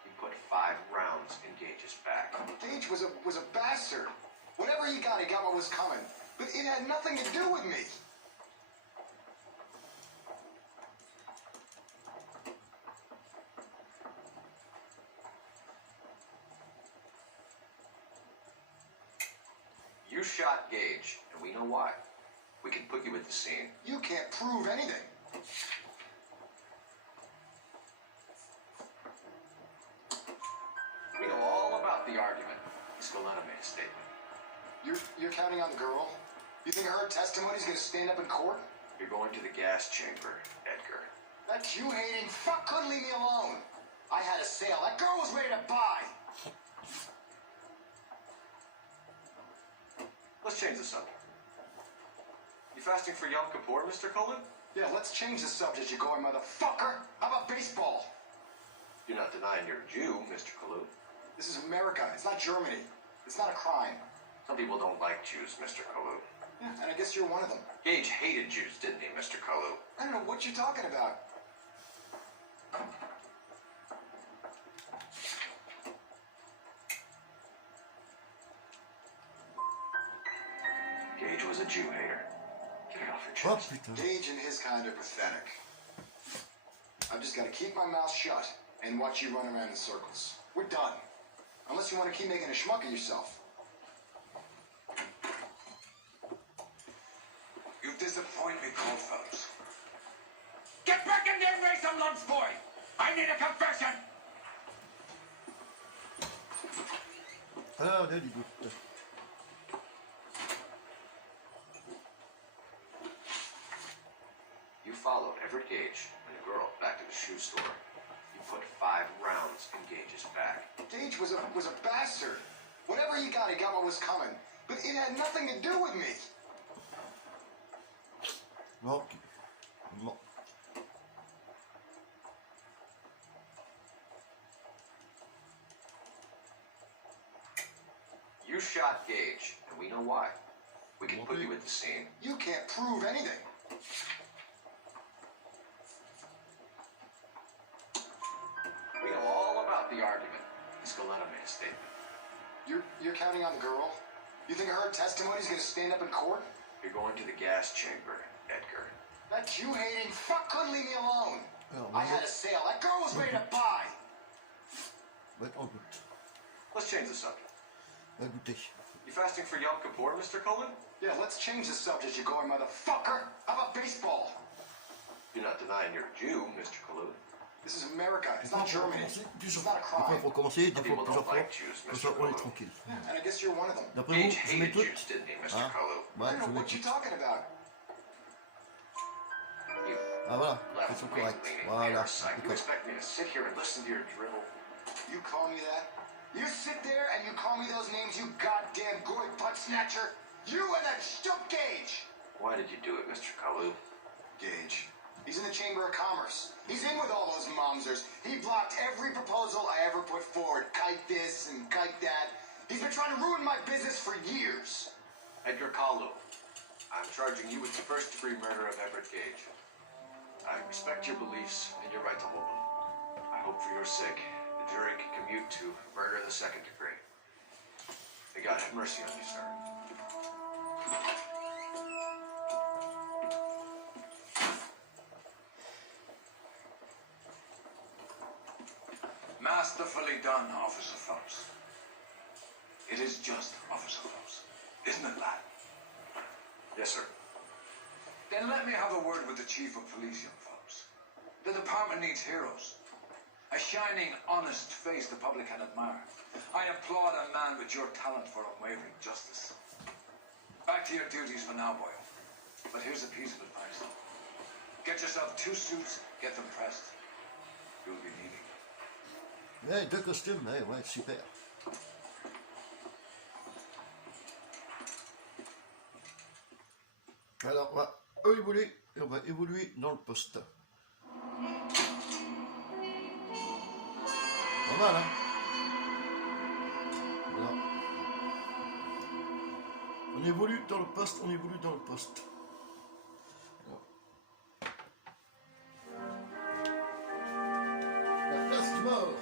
You put 5 rounds in Gage's back. Gage was a bastard. Whatever he got what was coming. But it had nothing to do with me. You shot Gage, and we know why. We can put you at the scene. You can't prove anything. We know all about the argument. Scaletta made a statement. You're counting on the girl? You think her testimony's gonna stand up in court? You're going to the gas chamber, Edgar. That Q-hating fuck couldn't leave me alone. I had a sale. That girl was ready to buy. Let's change the subject. You fasting for Yom Kippur, Mr. Cullen? Yeah, let's change the subject, you going motherfucker. How about baseball? You're not denying you're a Jew, Mr. Kalu. This is America. It's not Germany. It's not a crime. Some people don't like Jews, Mr. Kalu. Yeah, and I guess you're one of them. Gage hated Jews, didn't he, Mr. Kalu? I don't know what you're talking about. Gage was a Jew hater. Get it off your Oh chest. putain. Gage and his kind are pathetic. I've just got to keep my mouth shut and watch you run around in circles. We're done. Unless you want to keep making a schmuck of yourself. You disappoint me, Coldfellows. Get back in there and raise some lunch, boy! I need a confession! Ah, där ligger uppe. You followed Everett Gage and the girl back to the shoe store. You put 5 rounds in Gage's back. Gage was a bastard. Whatever he got what was coming. But it had nothing to do with me. Non. Non. You shot Gage, and we know why. We can put you at the scene. You can't prove anything. We know all about the argument. Escaleta made a statement. You're counting on the girl? You think her testimony's gonna stand up in court? You're going to the gas chamber, Edgar. That Jew-hating fuck couldn't leave me alone. Alors, I had a sale. That girl was ready to buy. va être en doute. Let's change the subject. Va goûter. You fasting for Yom Kippur, Mr. Cullen? Yeah, let's change the subject, you going motherfucker. How about baseball? You're not denying you're a Jew, Mr. Cullen. This is America. It's Des fois, not il faut Germany. recommencer It's plusieurs not a fois. Des fois, il crime. faut recommencer, des fois People plusieurs don't fois. like Jews, Comme Mr. ça, on est Cullen. tranquille. And I guess you're one of them. D'après vous, Gage je hated m'écoute. Jews, didn't he, Mr. Hein? Cullen? I Ouais, don't je know what you're m'écoute. talking about. You Ah voilà, question left-wing correcte. leaning Voilà, parasite. You d'accord. expect me to sit here and listen to your drivel? You call me that? You sit there and you call me those names, you goddamn goy butt snatcher. You and that shtup Gage. Why did you do it, Mr. Kalu? Gage. He's in the Chamber of Commerce. He's in with all those momsers. He blocked every proposal I ever put forward. Kite this and kite that. He's been trying to ruin my business for years. Edgar Kalu, I'm charging you with the first-degree murder of Everett Gage. I respect your beliefs and your right to hold them. I hope for your sake the jury can commute to murder of the second degree. May God have mercy on you, sir. Masterfully done, Officer Phelps. It is just, Officer Phelps. Isn't it, lad? Yes, sir. Then let me have a word with the Chief of Police, young Phelps. The department needs heroes. A shining, honest face the public can admire. I applaud a man with your talent for unwavering justice. Back to your duties for now, boy. But here's a piece of advice. Get yourself 2 suits, get them pressed. You'll be needing them. Ouais, 2 costumes, ouais, super. Alors, on va évoluer dans le poste. Pas mal, hein? Voilà. On évolue dans le poste, on évolue dans le poste. Alors. La place du mort.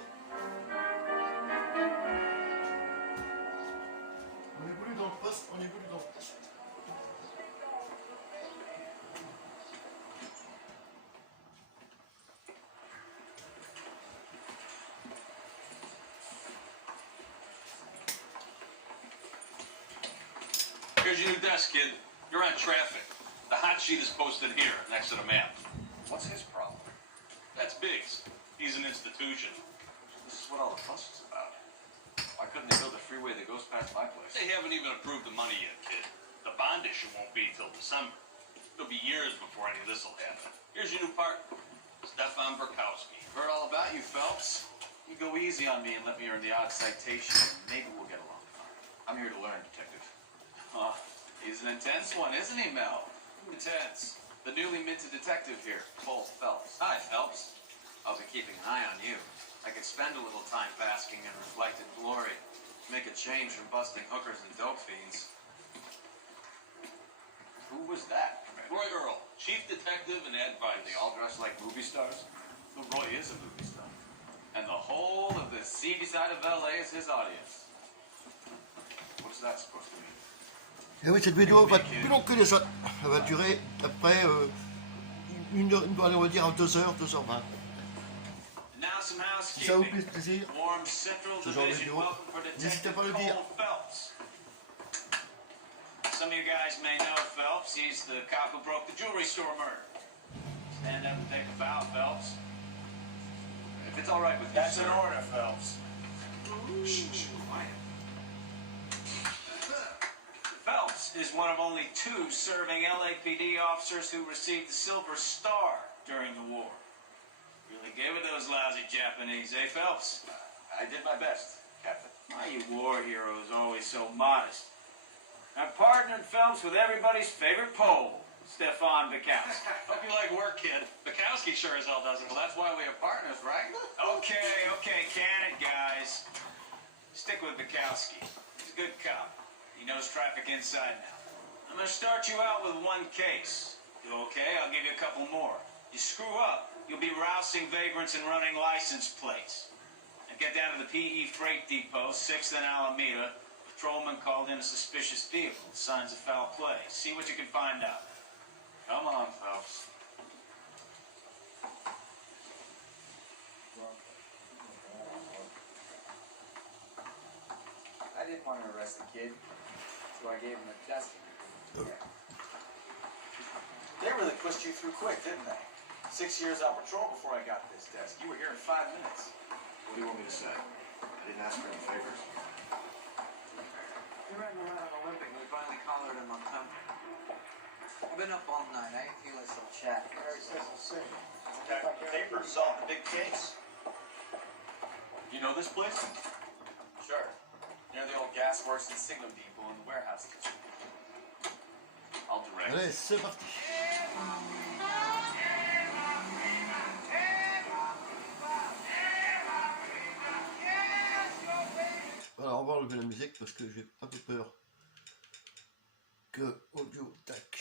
On évolue dans le poste, on évolue dans le poste. Here's your new desk, kid. You're on traffic. The hot sheet is posted here, next to the map. What's his problem? That's Biggs. He's an institution. This is what all the fuss is about. Why couldn't they build a freeway that goes past my place? They haven't even approved the money yet, kid. The bond issue won't be till December. It'll be years before any of this will happen. Here's your new partner, Stefan Burkowski. Heard all about you, Phelps. You go easy on me and let me earn the odd citation, and maybe we'll get along. I'm here to learn, Detective. Oh, he's an intense one, isn't he, Mel? Intense. The newly minted detective here, Cole Phelps. Hi, Phelps. I'll be keeping an eye on you. I could spend a little time basking in reflected glory. Make a change from busting hookers and dope fiends. Who was that? Roy Earl, chief detective and advisor. They all dress like movie stars? The Roy is a movie star. And the whole of the seedy side of LA is his audience. What's that supposed to mean? Et oui, cette vidéo va être plus longue que les autres. Elle va durer après une heure, allez, on va dire 2h, 2h20. Now some Si ça vous housekeeping. plaît plaisir, Warm Central ce genre de Division, vidéo, welcome for n'hésitez Detective pas à le dire. Cole Phelps. Some of you guys may know Phelps. He's the cop who broke the jewelry store murder. Stand up and take a bow, Phelps. If it's all right with you, That's sir. an order, Phelps. Shh, quiet. Phelps is one of only 2 serving LAPD officers who received the Silver Star during the war. Really gave it those lousy Japanese, eh, Phelps? I did my best, Captain. Why you war heroes always so modest? I partnered Phelps with everybody's favorite Pole, Stefan Bukowski. Hope you like work, kid. Bukowski sure as hell doesn't. Well, that's why we are partners, right? Okay, can it, guys? Stick with Bukowski. He's a good cop. He knows traffic inside now. I'm gonna start you out with 1 case. You okay? I'll give you a couple more. You screw up, you'll be rousing vagrants and running license plates. And get down to the PE Freight Depot, 6th and Alameda. Patrolman called in a suspicious vehicle. Signs of foul play. See what you can find out. Come on, Phelps. I didn't want to arrest the kid, so I gave him a dusting. They really pushed you through quick, didn't they? 6 years on patrol before I got this desk. You were here in 5 minutes. What do you want me to say? I didn't ask for any favors. He ran around Olympic and we finally collared him on temp. I've been up all night. I ain't feeling so chat. Harry says he'll see. Paper solved the big case. You know this place? Sure. Near the old gas works and signal depot in the warehouse. I'll direct. Allez, c'est parti. Alors, on va enlever la musique parce que j'ai un peu peur que audio, tac.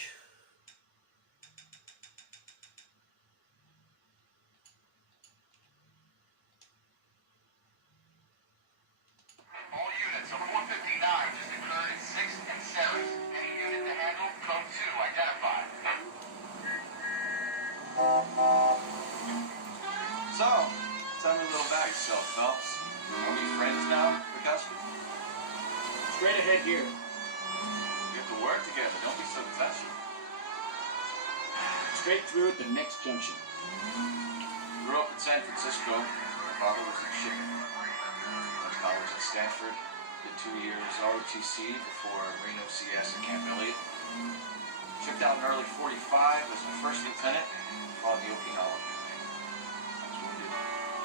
All units of 459 just occurred in 6th and 7th. Any unit to handle, code 2, identified. So, tell me a little about yourself, Phelps. Are we friends now, Bukowski? Straight ahead here. We have to work together. Don't be so touchy. Straight through at the next junction. Grew up in San Francisco. My father was in shipping. Went to college at Stanford. Did 2 years ROTC before Reno CS at Camp Elliott. Shipped out in early 45 as my first lieutenant. Fought the Okinawa campaign. I was wounded.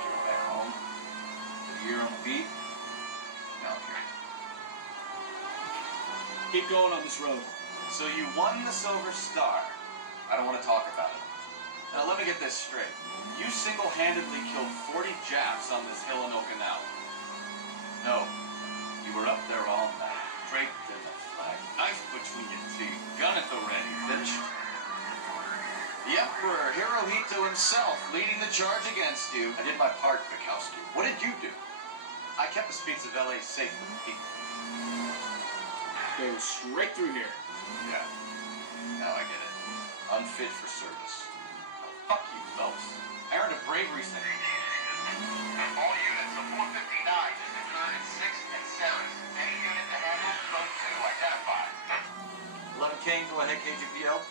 Came back home. Did a year on the beat. Now I'm here. Keep going on this road. So you won the Silver Star. I don't want to talk about it. Now let me get this straight. You single-handedly killed 40 Japs on this hill in Okinawa. No, you were up there all night, draped in the flag, knife between your teeth, gun at the ready, finished. The Emperor Hirohito himself leading the charge against you. I did my part, Bukowski. What did you do? I kept the streets of LA safe for the people. Go straight through here. Yeah, now I get it. Unfit for service. Oh, fuck you, Phelps. I earned a bravery thing. All units of 459 just occurred in 6th and 7th. Any unit to handle, code 2, identified. 11 King, go ahead, KGPL.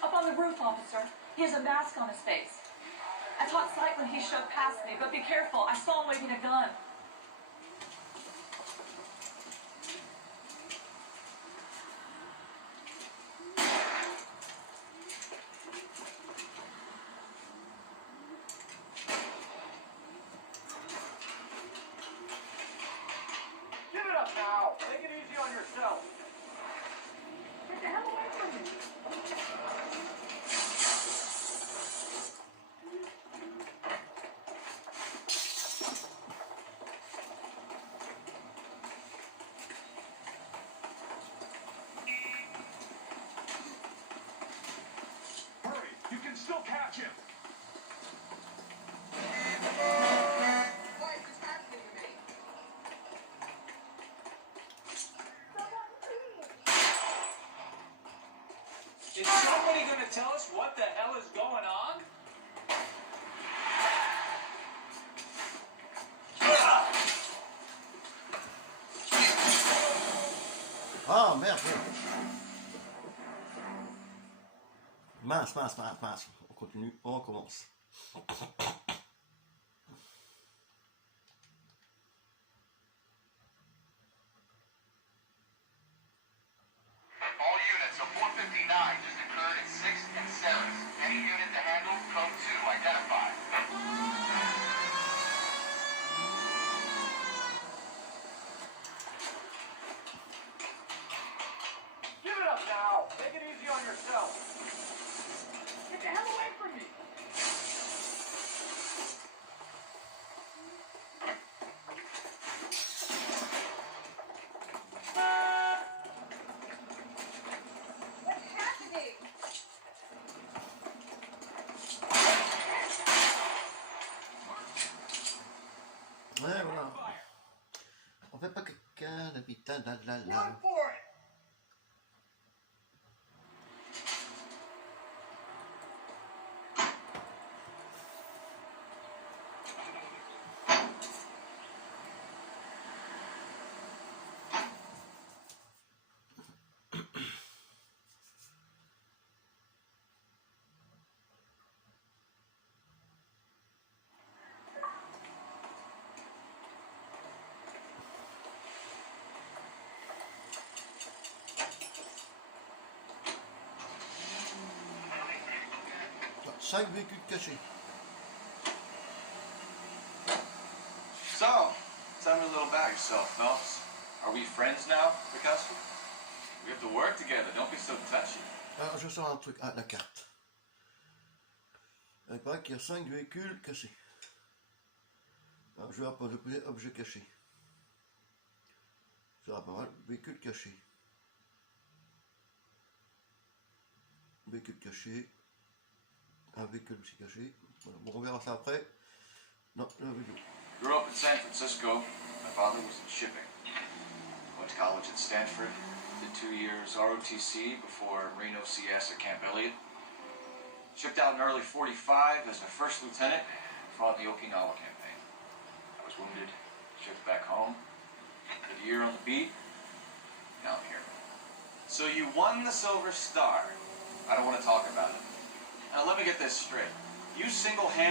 Up on the roof, officer. He has a mask on his face. I caught sight when he shoved past me, but be careful. I saw him waving a gun. Give it up now. Take it easy on yourself. Get the hell away from me. I'll catch him. What is happening to me? Is somebody gonna tell us what the hell is going on? Ah merde. Mince. On continue, on recommence. All units, a 459 just occurred at 6th and 7th. Any unit to handle, code 2, identify. Give it up now. Take it easy on yourself. Get the hell away from me. What's happening? Ouais, voilà. On fait pas quelqu'un d'habitant dans la Run lave. for it. Ah, 5 véhicules cachés. So, tell me a little about yourself, Phelps. Are we friends now, Picasso? We have to work together. Don't be so touchy. Alors je sors un truc. Ah, la carte. Il paraît qu'il y a 5 véhicules cachés. Alors, je vais appeler objet caché. Ça va pas mal. Véhicule caché. Véhicule caché. Un véhicule aussi caché. Voilà. Bon, on verra ça après. Non, la vidéo. Grew up in San Francisco. My father was in shipping. Went to college at Stanford. Did 2 years ROTC before Marine OCS at Camp Elliott. Shipped out in early 45 as a first lieutenant. Fought in the Okinawa campaign. I was wounded. Shipped back home. Did a year on the beat. Now I'm here. So you won the Silver Star. I don't want to talk about it. Now let me get this straight. You single-handedly